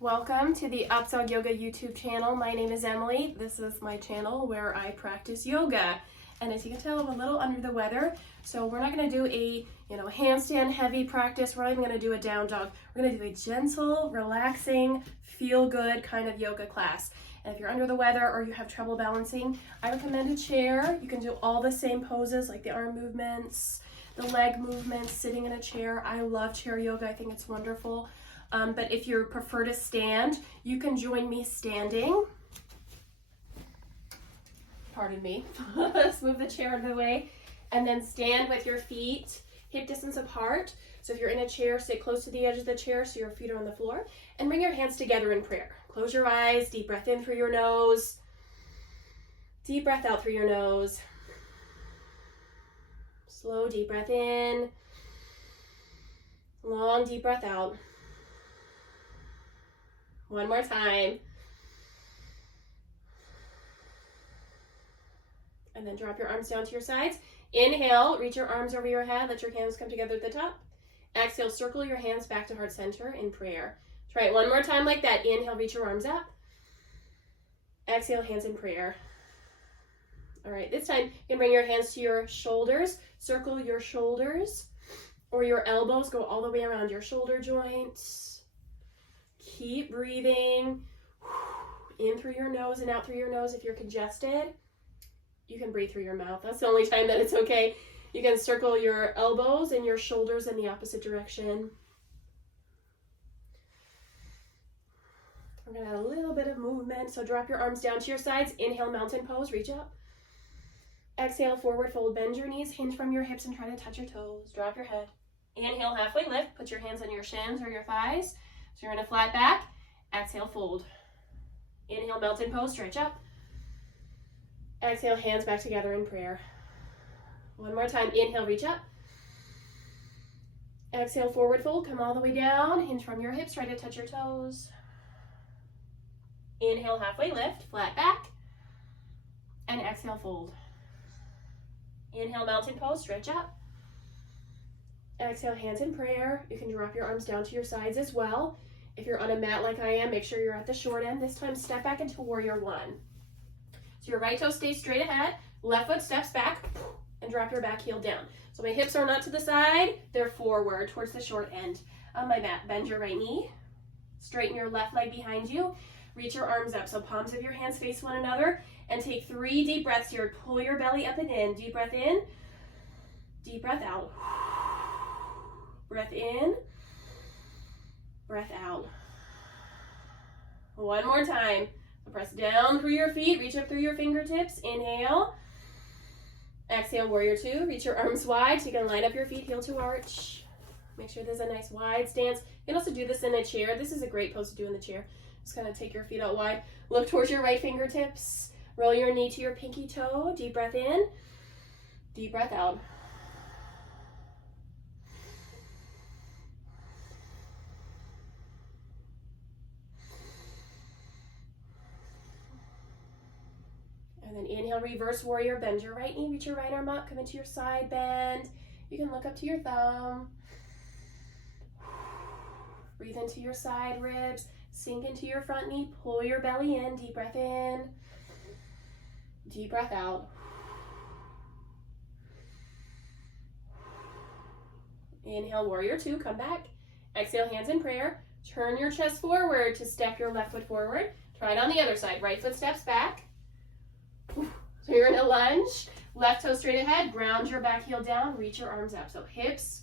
Welcome to the Updawg-Yoga YouTube channel. My name is Emily. This is my channel where I practice yoga. And as you can tell, I'm a little under the weather. So we're not going to do a handstand heavy practice. We're not even going to do a down dog. We're going to do a gentle, relaxing, feel good kind of yoga class. And if you're under the weather or you have trouble balancing, I recommend a chair. You can do all the same poses like the arm movements, the leg movements, sitting in a chair. I love chair yoga. I think it's wonderful. But if you prefer to stand, you can join me standing. Pardon me. Let's move the chair out of the way. And then stand with your feet hip distance apart. So if you're in a chair, stay close to the edge of the chair so your feet are on the floor. And bring your hands together in prayer. Close your eyes, deep breath in through your nose. Deep breath out through your nose. Slow deep breath in. Long deep breath out. One more time. And then drop your arms down to your sides. Inhale, reach your arms over your head. Let your hands come together at the top. Exhale, circle your hands back to heart center in prayer. Try it one more time like that. Inhale, reach your arms up. Exhale, hands in prayer. All right, this time you can bring your hands to your shoulders. Circle your shoulders or your elbows. Go all the way around your shoulder joints. Keep breathing in through your nose and out through your nose. If you're congested, you can breathe through your mouth. That's the only time that it's okay. You can circle your elbows and your shoulders in the opposite direction. We're going to add a little bit of movement. So drop your arms down to your sides. Inhale, mountain pose, reach up. Exhale, forward fold, bend your knees, hinge from your hips and try to touch your toes. Drop your head. Inhale, halfway lift. Put your hands on your shins or your thighs. So you're in a flat back. Exhale, fold. Inhale, mountain pose, stretch up. Exhale, hands back together in prayer. One more time. Inhale, reach up. Exhale, forward fold. Come all the way down. Hinge from your hips. Try to touch your toes. Inhale, halfway lift, flat back. And exhale, fold. Inhale, mountain pose, stretch up. Exhale, hands in prayer. You can drop your arms down to your sides as well. If you're on a mat like I am, make sure you're at the short end. This time, step back into warrior one. So your right toe stays straight ahead, left foot steps back, and drop your back heel down. So my hips are not to the side, they're forward towards the short end of my mat. Bend your right knee, straighten your left leg behind you, reach your arms up. So palms of your hands face one another, and take 3 deep breaths here. Pull your belly up and in. Deep breath in, deep breath out. Breath in, breath out. One more time. So press down through your feet, reach up through your fingertips. Inhale. Exhale, warrior two. Reach your arms wide so you can line up your feet, heel to arch. Make sure there's a nice wide stance. You can also do this in a chair. This is a great pose to do in the chair. Just kind of take your feet out wide. Look towards your right fingertips. Roll your knee to your pinky toe. Deep breath in, deep breath out. And then inhale, reverse warrior, bend your right knee, reach your right arm up, come into your side bend. You can look up to your thumb. Breathe into your side ribs, sink into your front knee, pull your belly in, deep breath in, deep breath out. Inhale, warrior two, come back. Exhale, hands in prayer. Turn your chest forward to step your left foot forward. Try it on the other side. Right foot steps back. So you're in a lunge, left toe straight ahead, ground your back heel down, reach your arms up. So hips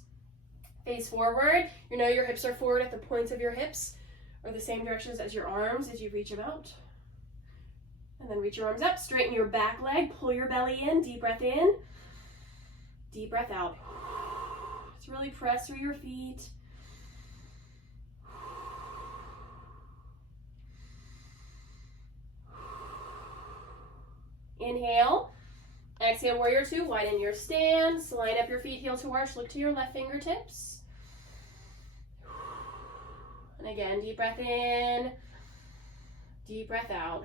face forward. You know your hips are forward at the points of your hips, or the same directions as your arms as you reach them out. And then reach your arms up, straighten your back leg, pull your belly in, deep breath in, deep breath out. Just really press through your feet. Inhale, exhale, warrior two, widen your stance, line up your feet, heel to arch, look to your left fingertips. And again, deep breath in, deep breath out.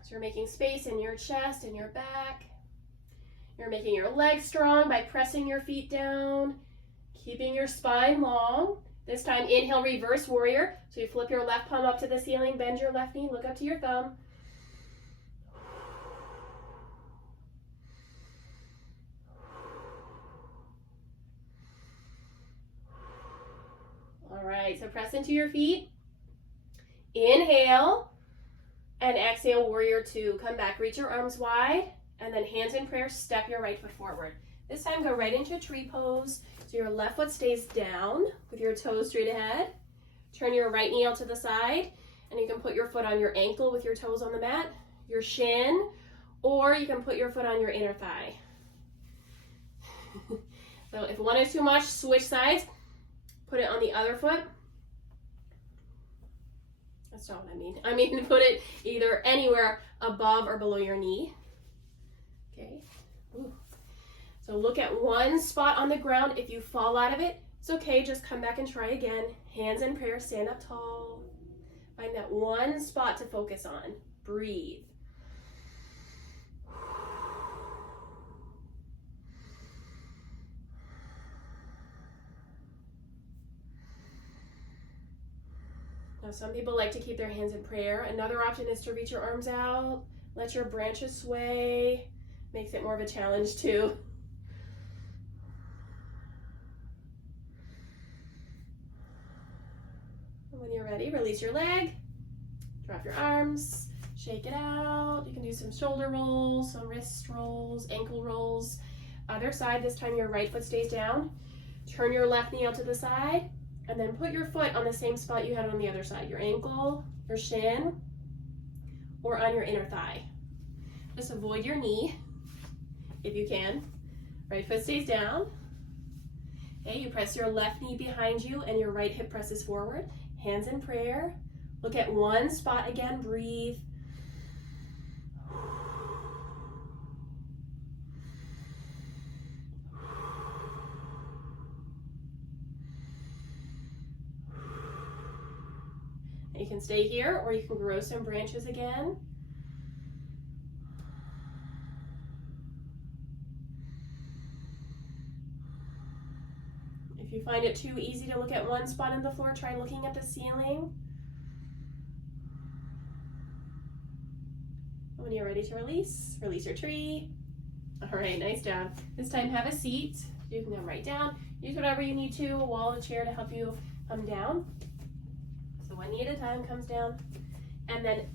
So you're making space in your chest and your back. You're making your legs strong by pressing your feet down, keeping your spine long. This time, inhale, reverse warrior. So you flip your left palm up to the ceiling, bend your left knee, look up to your thumb. All right, so press into your feet. Inhale, and exhale, warrior two. Come back, reach your arms wide, and then hands in prayer, step your right foot forward. This time, go right into tree pose. So your left foot stays down with your toes straight ahead. Turn your right knee out to the side, and you can put your foot on your ankle with your toes on the mat, your shin, or you can put your foot on your inner thigh. So if one is too much, switch sides, put it on the other foot. That's not what I mean. I mean, put it either anywhere above or below your knee. Okay. Ooh. So look at one spot on the ground. If you fall out of it, it's okay. Just come back and try again. Hands in prayer, stand up tall. Find that one spot to focus on. Breathe. Now, some people like to keep their hands in prayer. Another option is to reach your arms out. Let your branches sway. Makes it more of a challenge too. When you're ready, release your leg. Drop your arms. Shake it out. You can do some shoulder rolls, some wrist rolls, ankle rolls. Other side, this time your right foot stays down. Turn your left knee out to the side. And then put your foot on the same spot you had on the other side, your ankle, your shin, or on your inner thigh. Just avoid your knee, if you can. Right foot stays down. Okay, you press your left knee behind you and your right hip presses forward. Hands in prayer. Look at one spot again, breathe. You can stay here or you can grow some branches again. If you find it too easy to look at one spot in the floor, try looking at the ceiling. When you're ready to release, release your tree. All right, nice job. This time have a seat. You can come right down. Use whatever you need to, a wall, a chair to help you come down. So one knee at a time comes down. And then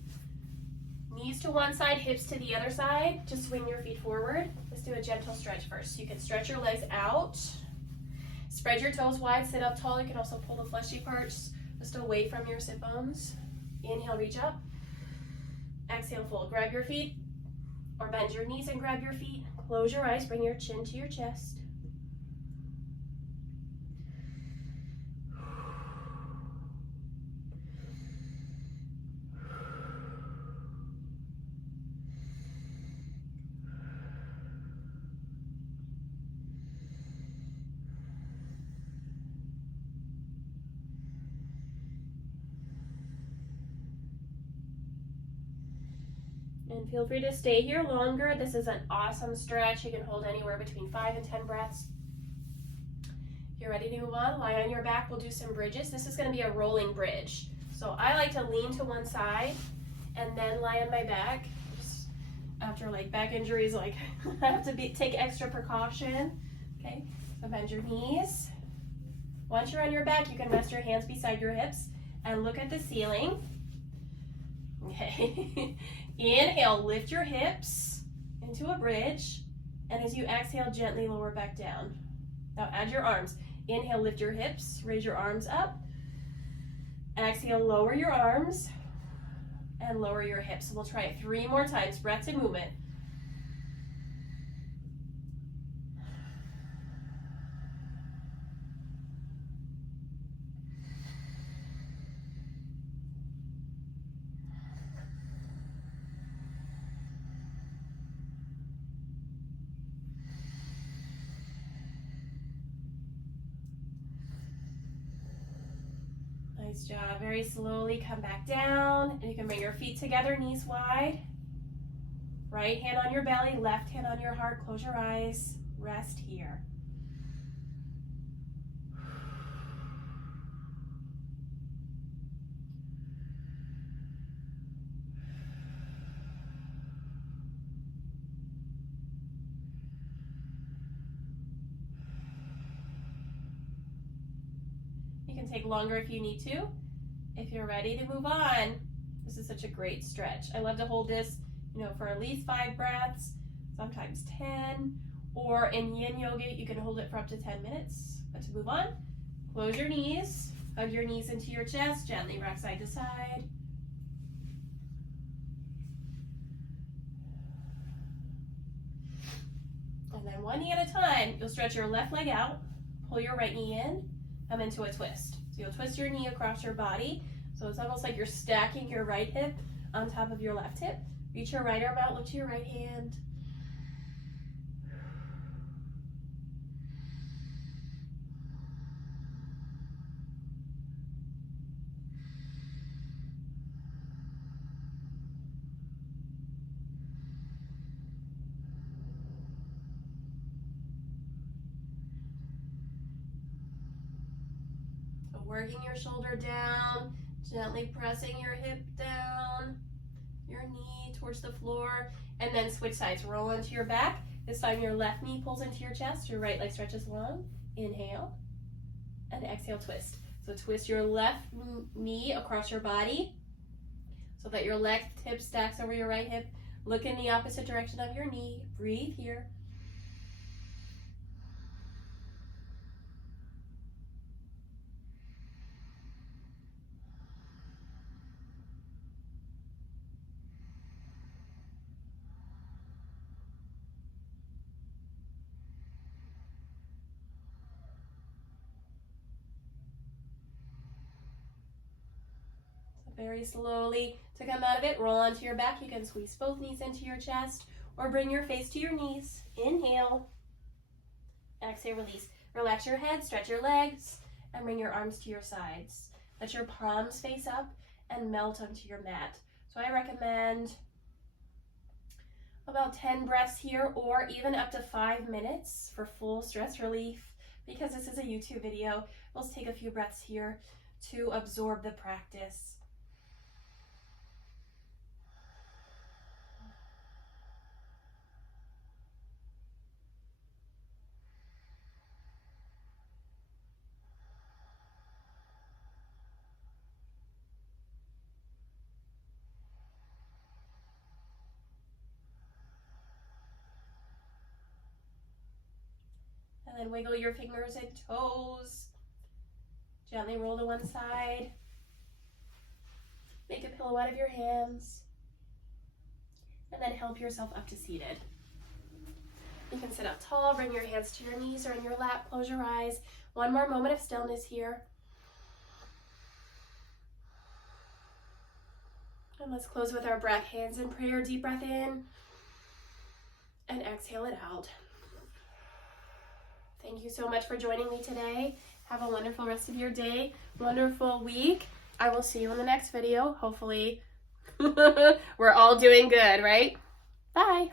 knees to one side, hips to the other side. Just swing your feet forward. Let's do a gentle stretch first. You can stretch your legs out. Spread your toes wide, sit up tall. You can also pull the fleshy parts just away from your sit bones. Inhale, reach up. Exhale, fold. Grab your feet or bend your knees and grab your feet. Close your eyes, bring your chin to your chest. And feel free to stay here longer. This is an awesome stretch. You can hold anywhere between 5 and 10 breaths. If you're ready to move on, lie on your back. We'll do some bridges. This is going to be a rolling bridge. So I like to lean to one side and then lie on my back. Just after like back injuries, like I have to take extra precaution. Okay, so bend your knees. Once you're on your back, you can rest your hands beside your hips and look at the ceiling. Okay. Inhale, lift your hips into a bridge, and as you exhale, gently lower back down. Now add your arms. Inhale, lift your hips, raise your arms up. Exhale, lower your arms, and lower your hips. We'll try it 3 more times, breaths and movement. Nice job. Very slowly come back down, and you can bring your feet together, knees wide. Right hand on your belly, left hand on your heart. Close your eyes. Rest here. can take longer if you need to. If you're ready to move on, this is such a great stretch. I love to hold this, for at least 5 breaths, sometimes 10, or in yin yoga, you can hold it for up to 10 minutes. But to move on, close your knees, hug your knees into your chest, gently rock side to side. And then one knee at a time, you'll stretch your left leg out, pull your right knee in, come into a twist. So you'll twist your knee across your body. So it's almost like you're stacking your right hip on top of your left hip. Reach your right arm out, look to your right hand. So working your shoulder down, gently pressing your hip down, your knee towards the floor, and then switch sides. Roll onto your back. This time your left knee pulls into your chest, your right leg stretches long. Inhale, and exhale, twist. So twist your left knee across your body so that your left hip stacks over your right hip. Look in the opposite direction of your knee. Breathe here. Very slowly to come out of it, roll onto your back. You can squeeze both knees into your chest or bring your face to your knees. Inhale, exhale, release. Relax your head, stretch your legs, and bring your arms to your sides. Let your palms face up and melt onto your mat. So I recommend about 10 breaths here, or even up to 5 minutes for full stress relief. Because this is a YouTube video, we'll take a few breaths here to absorb the practice. And then wiggle your fingers and toes. Gently roll to one side. Make a pillow out of your hands. And then help yourself up to seated. You can sit up tall, bring your hands to your knees or in your lap, close your eyes. One more moment of stillness here. And let's close with our breath. Hands in prayer, deep breath in. And exhale it out. Thank you so much for joining me today. Have a wonderful rest of your day, wonderful week. I will see you in the next video. Hopefully, we're all doing good, right? Bye.